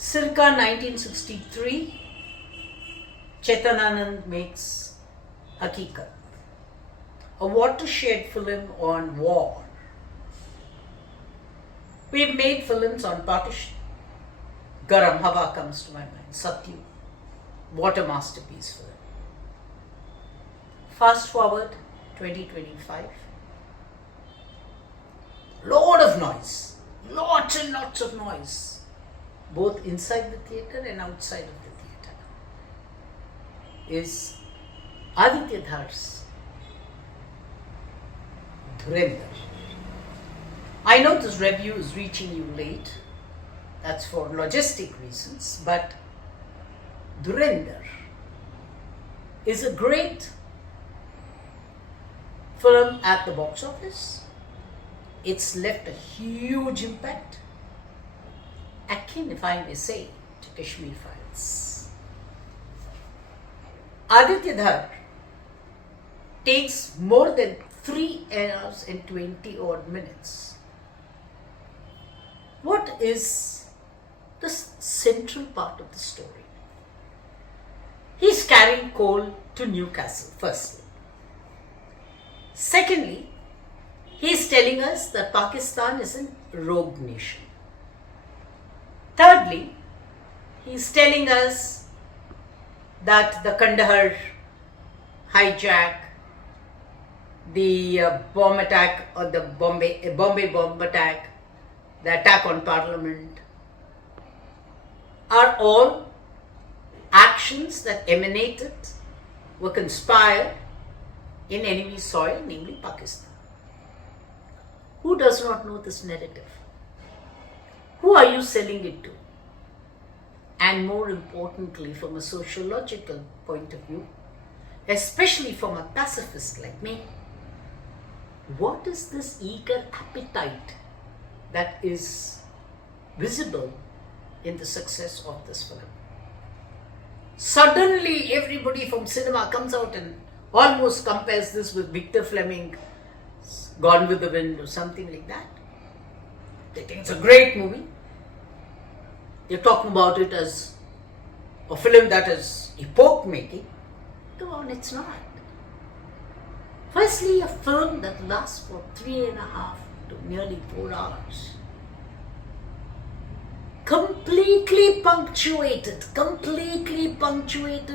Circa 1963, Chetananand makes Hakikat, a watershed film on war. We've made films on partition. Garam Hava comes to my mind. Satyu, what a masterpiece film. Fast forward 2025. Lot of noise. Lots and lots of noise. Both inside the theatre and outside of the theatre. Is Aditya Dhar's Dhurandhar. I know this review is reaching you late. That's for logistic reasons. But Dhurandhar is a great film at the box office. It's left a huge impact, akin, if I may say, to Kashmir Files. Aditya Dhar takes more than 3 hours and 20 odd minutes. What is the central part of the story? He's carrying coal to Newcastle, firstly. Secondly, he's telling us that Pakistan is a rogue nation. Thirdly, he's telling us that the Kandahar hijack, the bomb attack or the Bombay bomb attack, the attack on Parliament, are all actions that emanated, were conspired in enemy soil, namely Pakistan. Who does not know this narrative? Who are you selling it to? And more importantly, from a sociological point of view, especially from a pacifist like me, what is this eager appetite that is visible in the success of this film? Suddenly, everybody from cinema comes out and almost compares this with Victor Fleming's Gone with the Wind or something like that. They think it's a great movie. They're talking about it as a film that is epoch-making. Come on, it's not. Firstly, a film that lasts for 3.5 to nearly 4 hours. Completely punctuated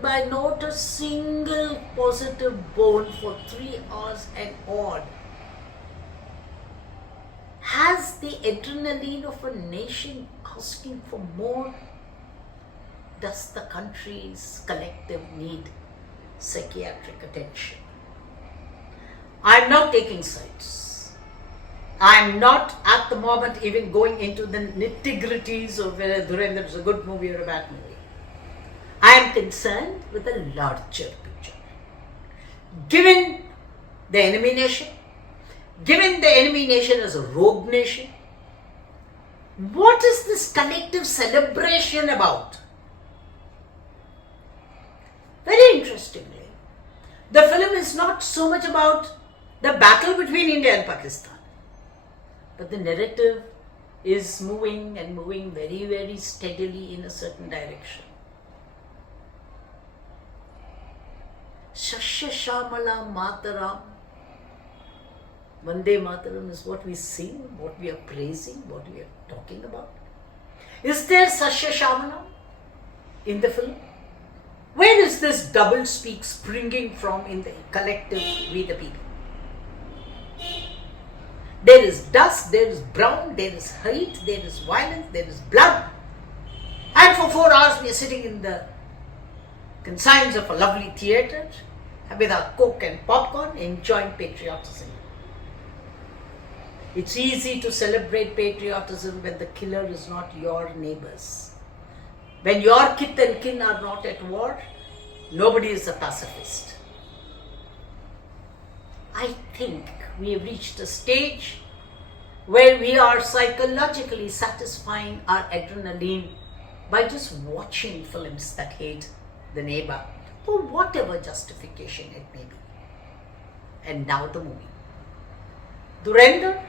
by not a single positive bone for 3 hours and odd. Has the adrenaline of a nation asking for more? Does the country's collective need psychiatric attention? I'm not taking sides. I'm not at the moment even going into the nitty-gritties of whether Dhurandhar is a good movie or a bad movie. I am concerned with a larger picture. Given the enemy nation as a rogue nation, what is this collective celebration about? Very interestingly, the film is not so much about the battle between India and Pakistan, but the narrative is moving very, very steadily in a certain direction. Shashya Shamala Mataram, Vande Mataram is what we sing, what we are praising, what we are talking about. Is there Shashya Shamala in the film? Where is this double speak springing from in the collective we the people? There is dust, there is brown, there is hate, there is violence, there is blood. And for 4 hours we are sitting in the confines of a lovely theatre with our coke and popcorn enjoying patriotism. It's easy to celebrate patriotism when the killer is not your neighbors. When your kith and kin are not at war, nobody is a pacifist. I think we have reached a stage where we are psychologically satisfying our adrenaline by just watching films that hate the neighbor for whatever justification it may be. And now the movie. Dhurandhar,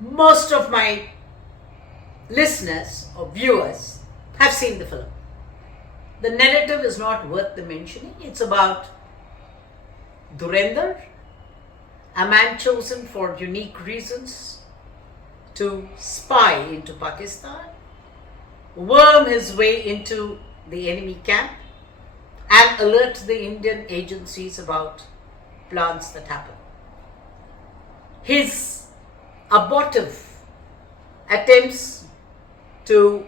most of my listeners or viewers have seen the film. The narrative is not worth the mentioning. It's about Dhurandhar, a man chosen for unique reasons to spy into Pakistan, worm his way into the enemy camp, and alert the Indian agencies about plans that happen. His abortive attempts to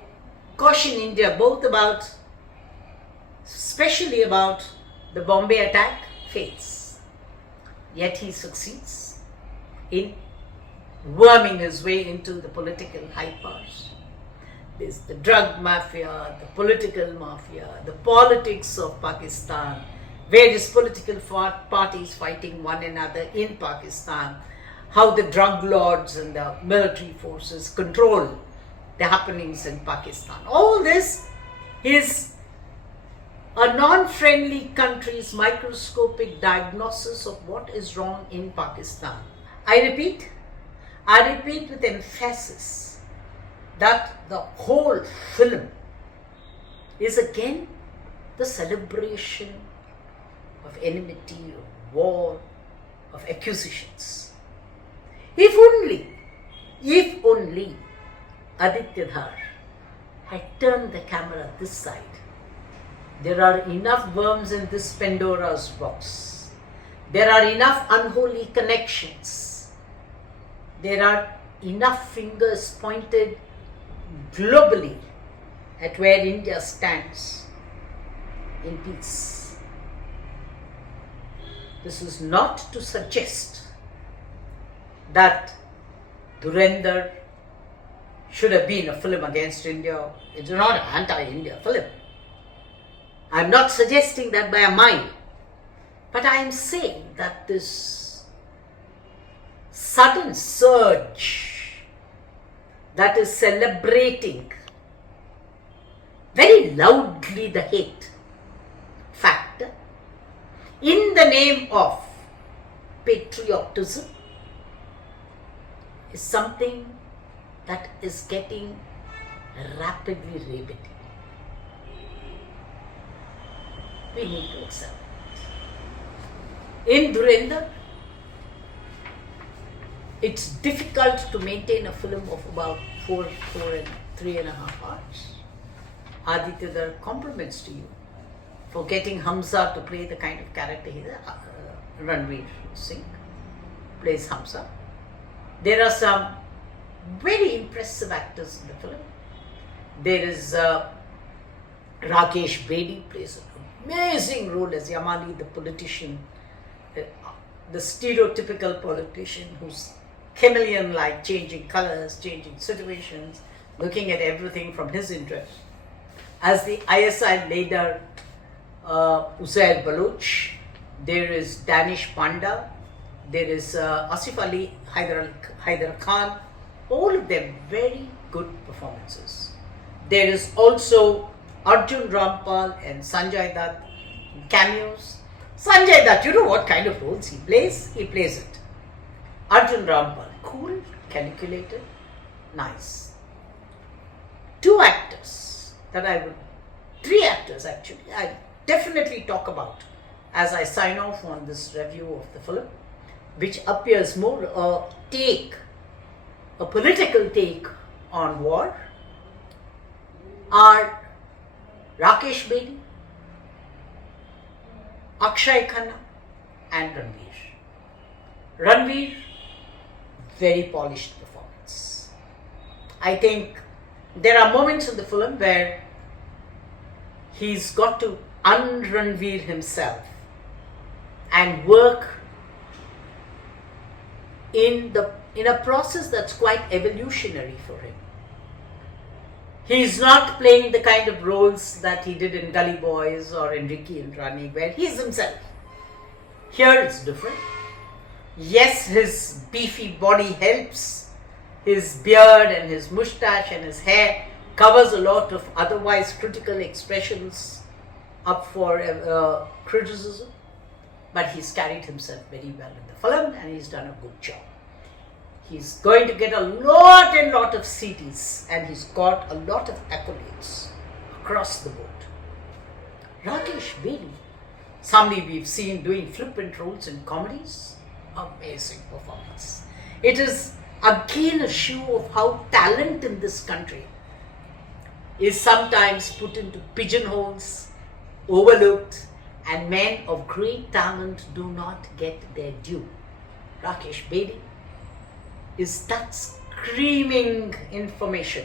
caution India both about, especially about the Bombay attack, fails. Yet he succeeds in worming his way into the political high powers. There's the drug mafia, the political mafia, the politics of Pakistan, various political parties fighting one another in Pakistan, how the drug lords and the military forces control the happenings in Pakistan. All this is a non-friendly country's microscopic diagnosis of what is wrong in Pakistan. I repeat with emphasis that the whole film is again the celebration of enmity, of war, of accusations. If only Aditya Dhar had turned the camera this side. There are enough worms in this Pandora's box. There are enough unholy connections. There are enough fingers pointed globally at where India stands in peace. This is not to suggest that Dhurandhar should have been a film against India. It's not an anti-India film. I'm not suggesting that by a mile, but I am saying that this sudden surge that is celebrating very loudly the hate factor in the name of patriotism is something that is getting rapidly rabid. We need to accept it. In Dhurandhar, it's difficult to maintain a film of about 3.5 hours. Aditya Dhar compliments to you for getting Hamza to play the kind of character he is. Ranveer Singh plays Hamza. There are some very impressive actors in the film. There is Rakesh Bedi plays an amazing role as Yamali, the politician, the stereotypical politician who's chameleon-like, changing colors, changing situations, looking at everything from his interest. As the ISI leader, Uzair Baloch, there is Danish Panda, there is Asif Ali, Haider Khan, all of them very good performances. There is also Arjun Rampal and Sanjay Dutt cameos. Sanjay Dutt, you know what kind of roles he plays? He plays it. Arjun Rampal, cool, calculated, nice. Three actors actually, I definitely talk about as I sign off on this review of the film, which appears more a political take on war, are Rakesh Bedi, Akshay Khanna and Ranveer. Ranveer, very polished performance. I think there are moments in the film where he's got to un-Ranveer himself and work in a process that's quite evolutionary for him. He's not playing the kind of roles that he did in Gully Boys or in Ricky and Rani, where he's himself. Here it's different. Yes, his beefy body helps. His beard and his moustache and his hair covers a lot of otherwise critical expressions up for criticism. But he's carried himself very well in the film and he's done a good job. He's going to get a lot and lot of CDs, and he's got a lot of accolades across the board. Rakesh Bedi, somebody we've seen doing flippant roles in comedies, amazing performance. It is again a show of how talent in this country is sometimes put into pigeonholes, overlooked, and men of great talent do not get their due. Rakesh Bedi is that screaming information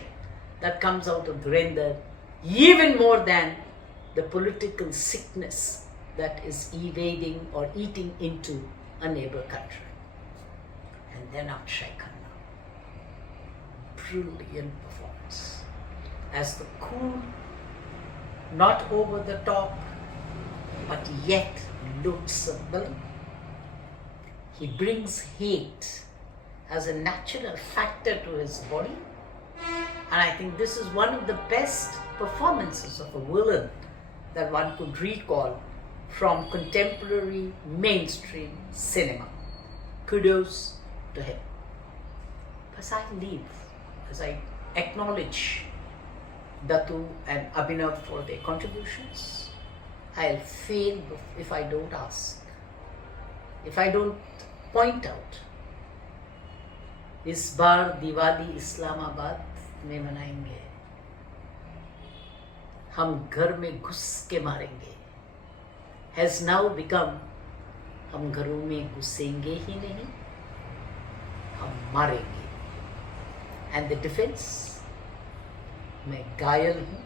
that comes out of Dhurandhar, even more than the political sickness that is evading or eating into a neighbor country. And then Akshay Khanna, brilliant performance as the cool, not over the top, but yet loathsome villain. He brings hate as a natural factor to his body, and I think this is one of the best performances of a villain that one could recall from contemporary mainstream cinema. Kudos to him. As I leave, as I acknowledge Datu and Abhinav for their contributions, I'll fail if I don't ask, if I don't point out. इस बार दिवाली इस्लामाबाद में मनाएंगे, हम घर में घुस के मारेंगे, has now become हम घरों में घुसेंगे ही नहीं, हम मारेंगे. And the defense, मैं घायल हूँ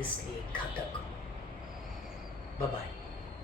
इसलिए घातक हूँ. Bye bye.